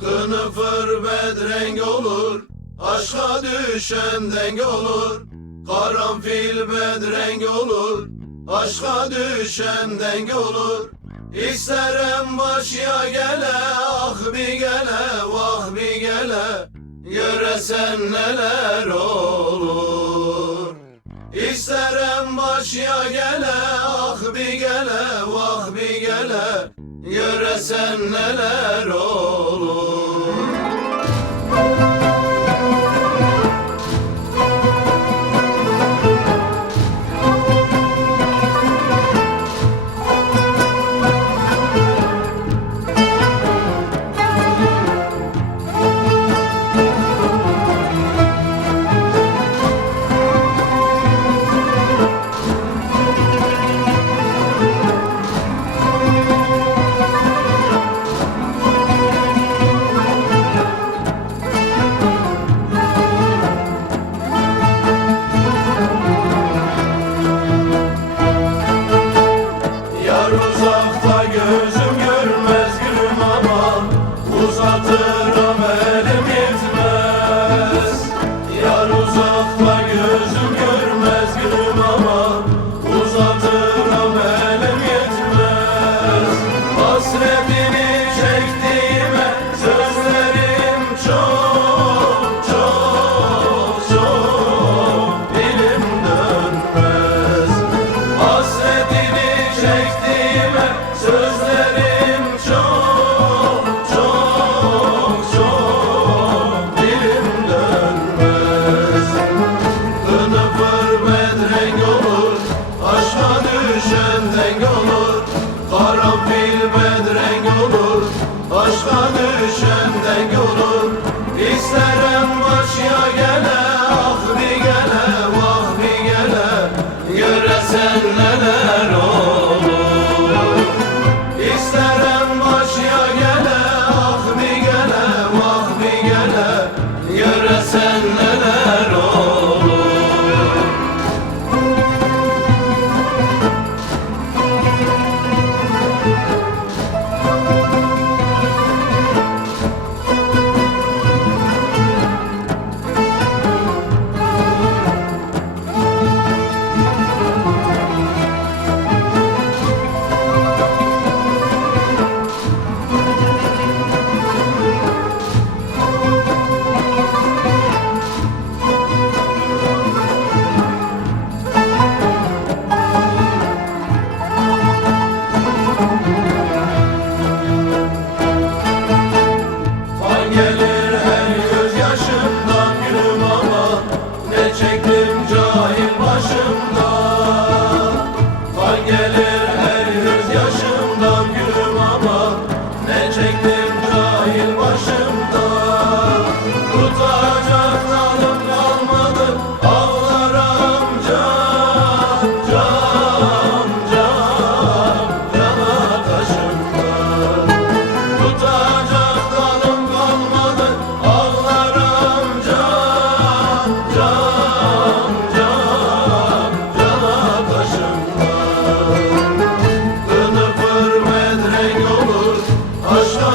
Kınıfır bedrenk olur Aşka düşen denk olur. Karanfil bedrenk olur Aşka düşen denk olur. İsterim başya gele Ah bir gele vah bir gele. Göresen neler olur. İsterim başya gele ah bir gele vah bir gele. Göresen neler olur Uzatırım elim yetmez. Hasretini çektiğime sözlerim çok çok çok Dilim dönmez. Hasretini çektiğime sözlerim Başım Hoşça